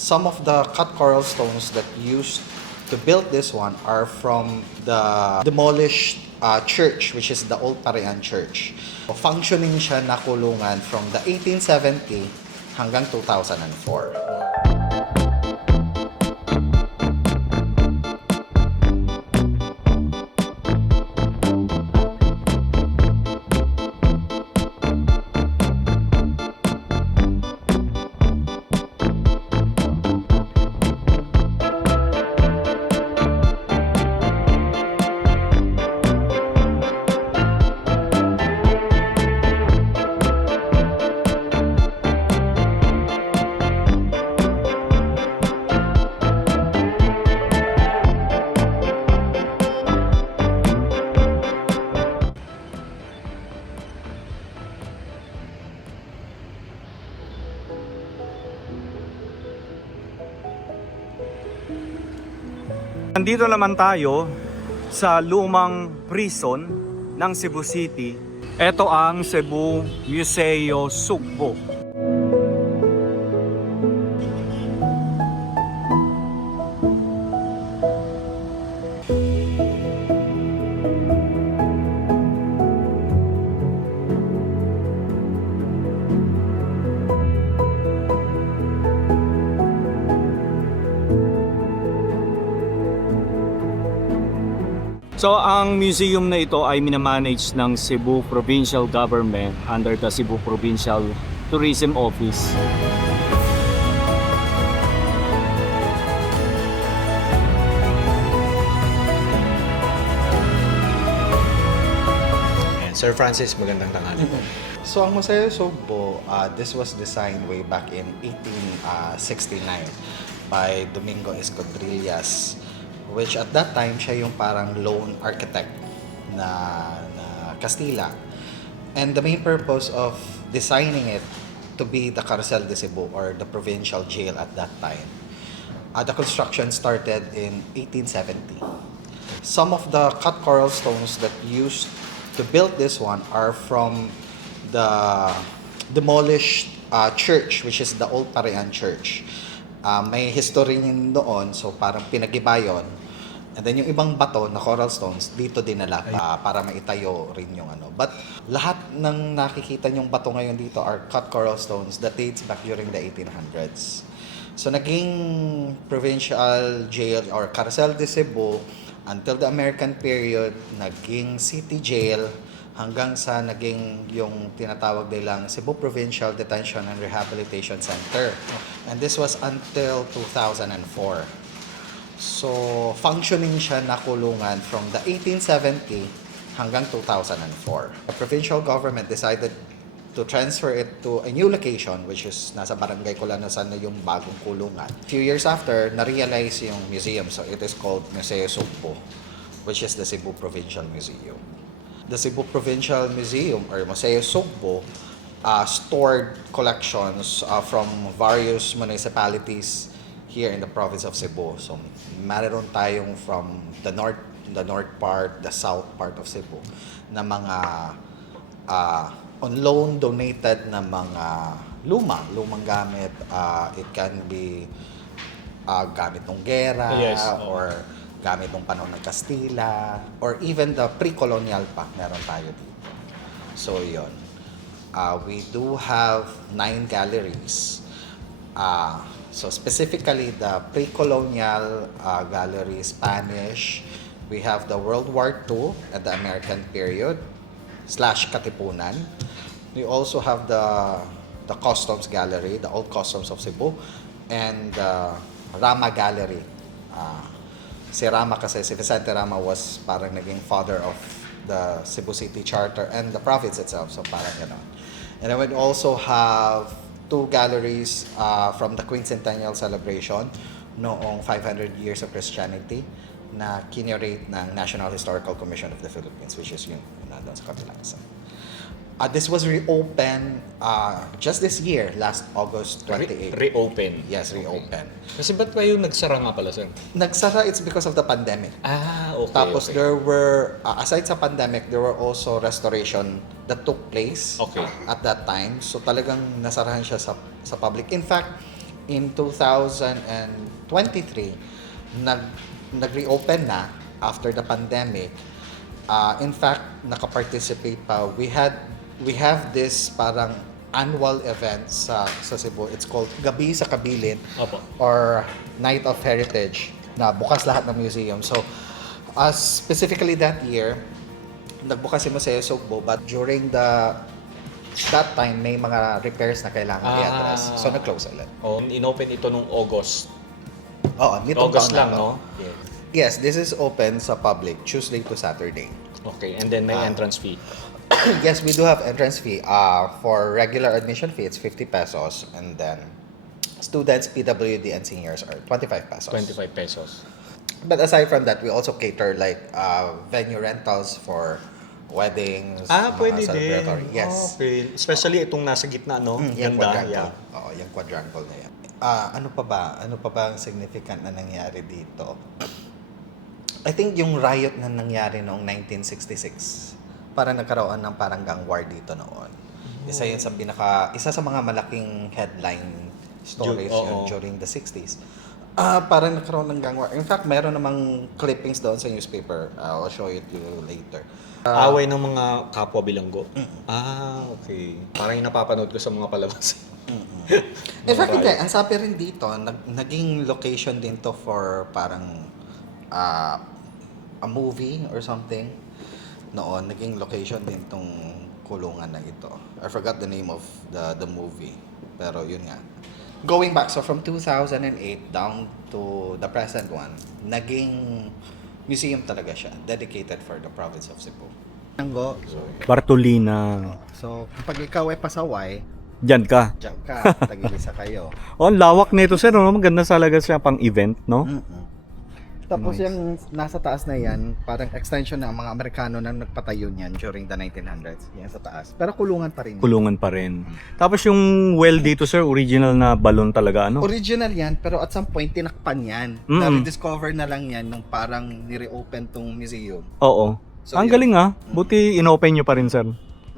Some of the cut coral stones that used to build this one are from the demolished church, which is the Old Parian Church. Functioning siya na kulungan from the 1870 hanggang 2004. Nandito naman tayo sa lumang prison ng Cebu City. Ito ang Cebu Museo Sugbo. So ang museum na ito ay minamanage ng Cebu Provincial Government under the Cebu Provincial Tourism Office. And Sir Francis, magandang tanghali po. So ang Museo Sugbo, this was designed way back in 1869 by Domingo Escudrillas, which at that time siya yung parang lone architect na Castilla. And the main purpose of designing it to be the Carcel de Cebu or the provincial jail at that time. The construction started in 1870. Some of the cut coral stones that used to build this one are from the demolished church, which is the Old Parian Church. May history doon, so parang pinagiba yun. And then yung ibang bato na coral stones, dito dinala para maitayo rin yung ano. But lahat ng nakikita nyong bato ngayon dito are cut coral stones that dates back during the 1800s. So naging provincial jail or Carcel de Cebu until the American period, naging city jail hanggang sa naging yung tinatawag nilang Cebu Provincial Detention and Rehabilitation Center. And this was until 2004. So, functioning siya na kulungan from the 1870 hanggang 2004. The provincial government decided to transfer it to a new location, which is nasa Barangay Colanasan na yung bagong kulungan. A few years after, na-realize yung museum. So, it is called Museo Sugbo, which is the Cebu Provincial Museum. The Cebu Provincial Museum or Museo Sugbo stored collections from various municipalities here in the province of Cebu. So, meron tayong from the north part, the south part of Cebu na mga on loan donated na mga lumang gamit. It can be gamit ng gera, Yes, or gamit ng panahon ng Kastila, or even the pre-colonial pa, meron tayo dito. So, yun. We do have 9 galleries. So, specifically, the pre-colonial gallery, Spanish. We have the World War II at the American period / Katipunan. We also have the Customs Gallery, the Old Customs of Cebu, and the Rama Gallery. Si Rama kasi, si Vicente Rama was parang naging father of the Cebu City Charter and the province itself. So parang gano'n. And then we also have 2 galleries from the Quincentennial Celebration noong 500 years of Christianity na kinurate ng National Historical Commission of the Philippines, which is yung nandun sa kabilang side. This was reopened just this year, last August 28. Reopen? Yes, reopen. Kasi ba't kayo nagsara nga pala, sir? Nagsara, it's because of the pandemic. Okay. Tapos okay. there were, aside sa pandemic, there were also restoration that took place Okay. at that time. So talagang nasarahan siya sa public. In fact, in 2023, nag-reopen na after the pandemic. In fact, nakaparticipate pa. We have this parang annual event sa Cebu. It's called Gabi sa Kabilin Opo. or Night of Heritage na bukas lahat ng museum. So, specifically that year, nagbukas si Museo Sugbo, but during that time may mga repairs na kailangan i-address. So, nag-close ulit. Oh, inopen ito nung August. Oo, nitong August taon na lang, to. no? Yes. Yes, this is open sa public Tuesday to Saturday. Okay, and then may entrance fee. Yes, we do have entrance fee. For regular admission fee, it's 50 pesos. And then, students, PWD, and seniors are 25 pesos. 25 pesos. But aside from that, we also cater like venue rentals for weddings, mga Pwede din. celebratory. Yes. Okay. Especially itong nasa gitna, no? Yung Ganda. quadrangle. Yeah. Oo, yung quadrangle na yan. Ano pa ba? Ano pa ba ang significant na nangyari dito? I think yung riot na nangyari noong 1966, para nagkaroon ng parang gang war dito noon. Isa yun sa isa sa mga malaking headline stories yun Oo. during the 60s. Parang nagkaroon ng gang war. In fact, meron namang clippings doon sa newspaper. I'll show it to you later. Away ng mga kapwa bilanggo. Okay. Parang yung napapanood ko sa mga palabas. In fact, hindi. Ang sabi rin dito, naging location din to for parang a movie or something. Noon, naging location din tong kulungan na ito. I forgot the name of the movie. Pero yun nga. Going back, so from 2008 down to the present one, naging museum talaga siya, dedicated for the province of Cebu. Nanggo. Bartolina. So, kapag ikaw ay pasaway, Diyan ka. diyan ka, tagilisa kayo. Oh, ang lawak nito, sir. No? Maganda talaga siya pang event, no? Tapos Nice. yung nasa taas na yan, parang extension ng mga Amerikano na nagpatayo niyan during the 1900s. Yan sa taas. Pero kulungan pa rin. yan. Kulungan pa rin. Tapos yung well dito, sir, original na balon talaga, ano? Original yan, pero at some point tinakpan yan. Mm-mm. Na-rediscover na lang yan nung parang nire-open tong museum. Oo. So, ang yun. galing, ah. Buti inopen nyo pa rin, sir.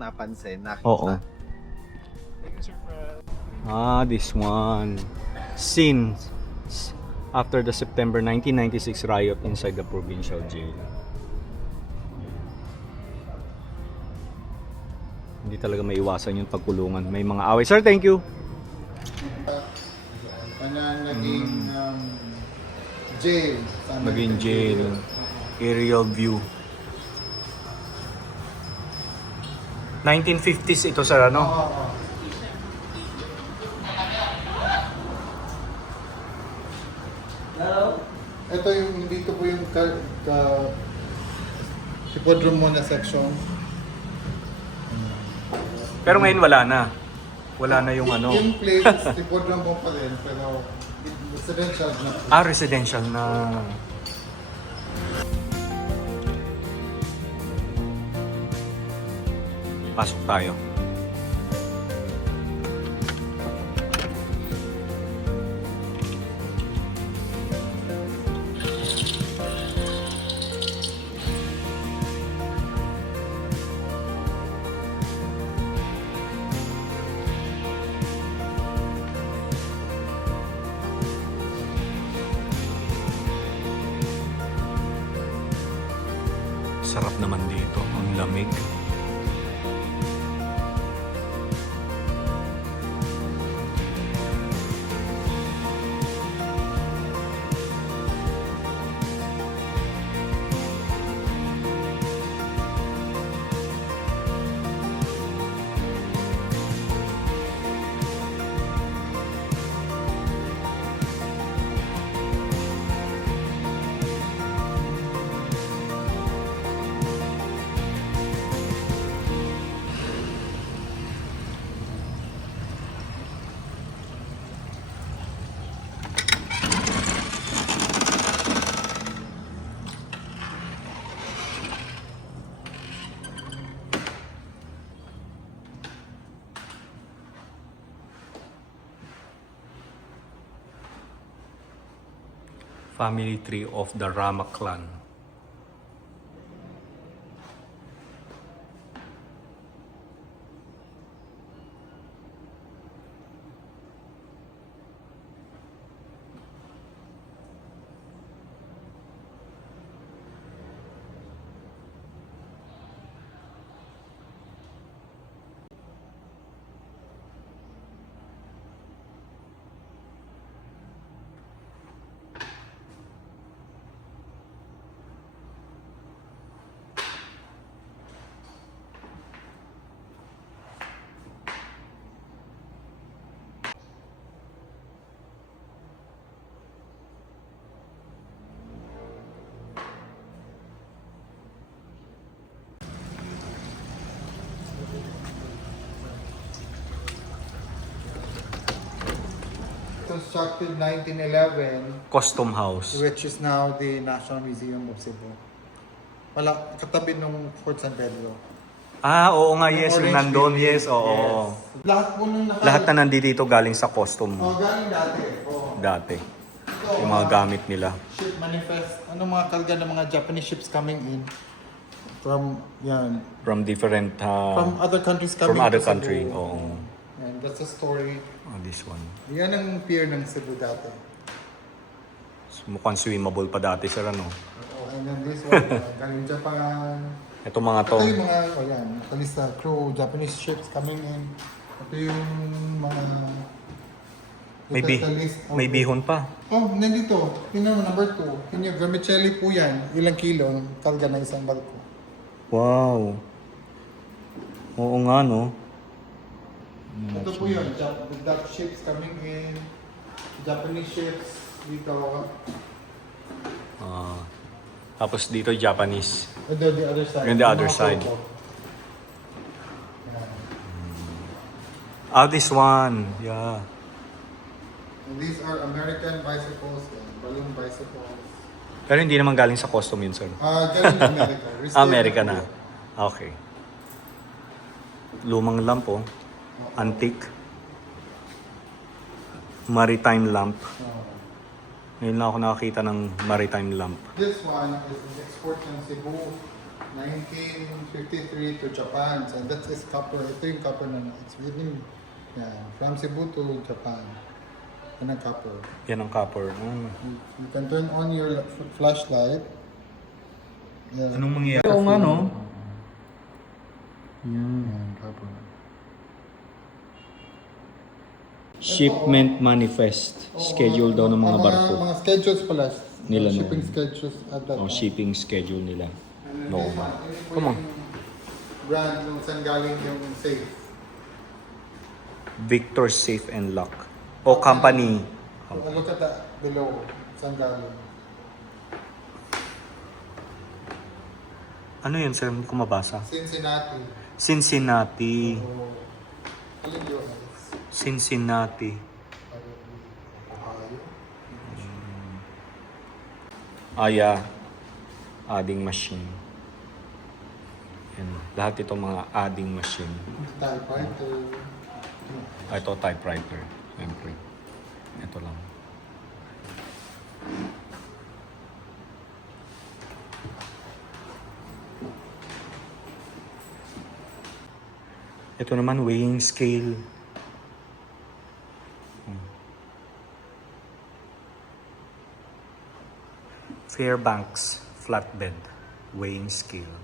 Napansin, nakita. Oo. This one. Scenes after the September 1996 riot inside the provincial jail. Hindi talaga maiwasan yung pagkulungan. May mga away. Sir, thank you. Naging jail. Naging jail. Aerial view. 1950s ito, sir, ano? Oo. Ito yung dito po yung hippodrome na section. Pero ngayon wala na. Wala na yung ano. Yung place, hippodrome po pa rin, pero residential na. Residential na. Pasok tayo. Sarap naman dito, ang lamig. Family tree of the Rama clan. constructed 1911, Custom house. which is now the National Museum of Cebu. Wala, katabi nung Fort San Pedro. Ah, oo nga, yes. Orange Yung nandun, building. yes. Oo. Yes. Lahat po nung Lahat na nandito galing sa custom Oh, galing dati. Oh. dati. Ito, Yung mga gamit nila. Ship manifest. Ano mga kalga ng mga Japanese ships coming in from, yan, From different... from other countries coming from other to Cebu. country. Oo. Yan, that's a story. Oh, this one. Yan ang pier ng Cebu dati. Mukhang swimmable pa dati, sir, ano? Oh, and then this one, galing Japan. Ito mga to. Ito yung mga, oh yan, nakalista, crew, Japanese ships coming in. Ito yung mga... May, ito sa list of- may bihon pa. Oh, nandito. Yun naman, number 2. Yun yung vermicelli po yan. Ilang kilo ang kalga na isang barko. Wow. Oo nga, no? Ito po yun, the Dutch ships coming in, Japanese ships dito. Tapos dito, Japanese. And then the other side. And the other Mga side. port. Yan. Ah, this one. Yeah. And these are American bicycles and balloon bicycles. Pero hindi naman galing sa custom yun, sir. Galing America. Restored America po na. yan. Okay. Lumang lamp, oh. Antique. Maritime lamp. Ngayon lang ako nakakita ng maritime lamp. This one is an export ng Cebu 1953 to Japan. So that is copper. Ito yung copper na it's within, yeah, from Cebu to Japan. Yan ang copper. Yan ang copper. You can turn on your flashlight. Yeah. Anong mangyayari? Oo nga, no? Yan, copper. Shipment manifest. Schedule daw ng mga barko. Mga schedules pala. Nila Shipping noon. schedules at that O time. shipping schedule nila. No. Come on. Brand nung saan galing yung safe. Victor Safe and Lock. O company. Look at that below. Saan galing. Ano yun, sir? Hindi ko mabasa. Cincinnati. Cincinnati. So, alin yun? Cincinnati. Ohio. Aya. Adding machine. Yan. Lahat ito mga adding machine. Typewriter. Ito typewriter. Siyempre. Ito lang. Ito naman weighing scale. Fairbanks flatbed weighing scale.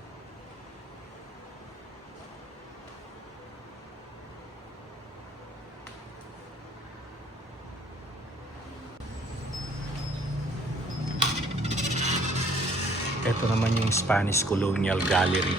Ito naman yung Spanish Colonial Gallery.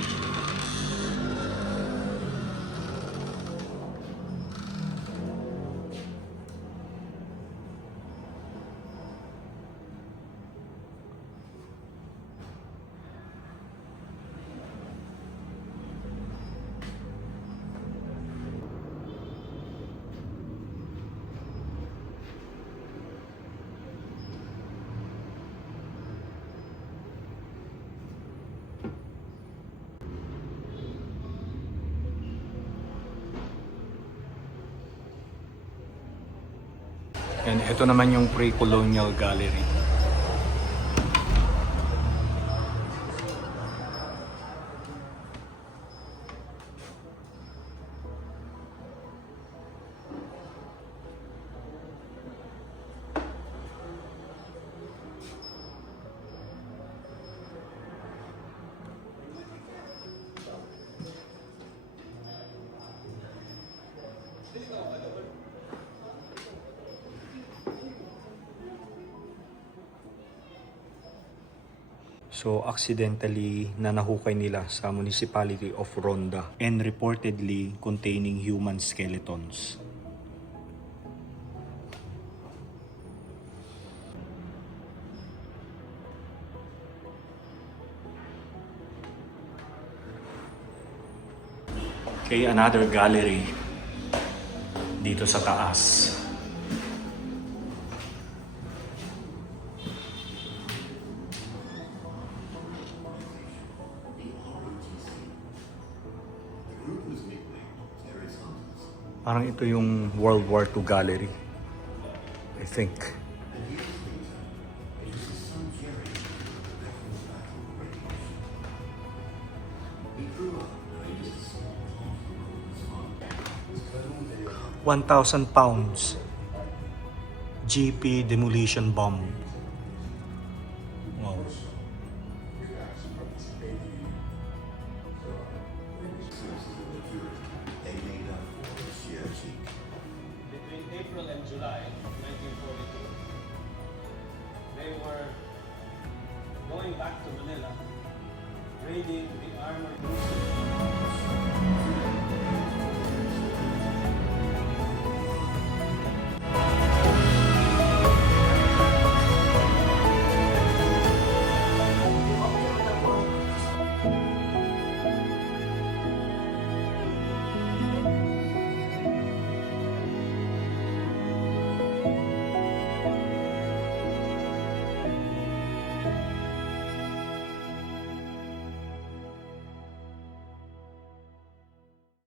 And ito naman yung pre-colonial gallery. So, accidentally na nahukay nila sa municipality of Ronda and reportedly containing human skeletons. Okay, another gallery dito sa taas. Parang ito yung World War II gallery. I think. £1,000 GP demolition bomb. Wow. Between April and July 1942, they were going back to Manila, raiding the armored cruiser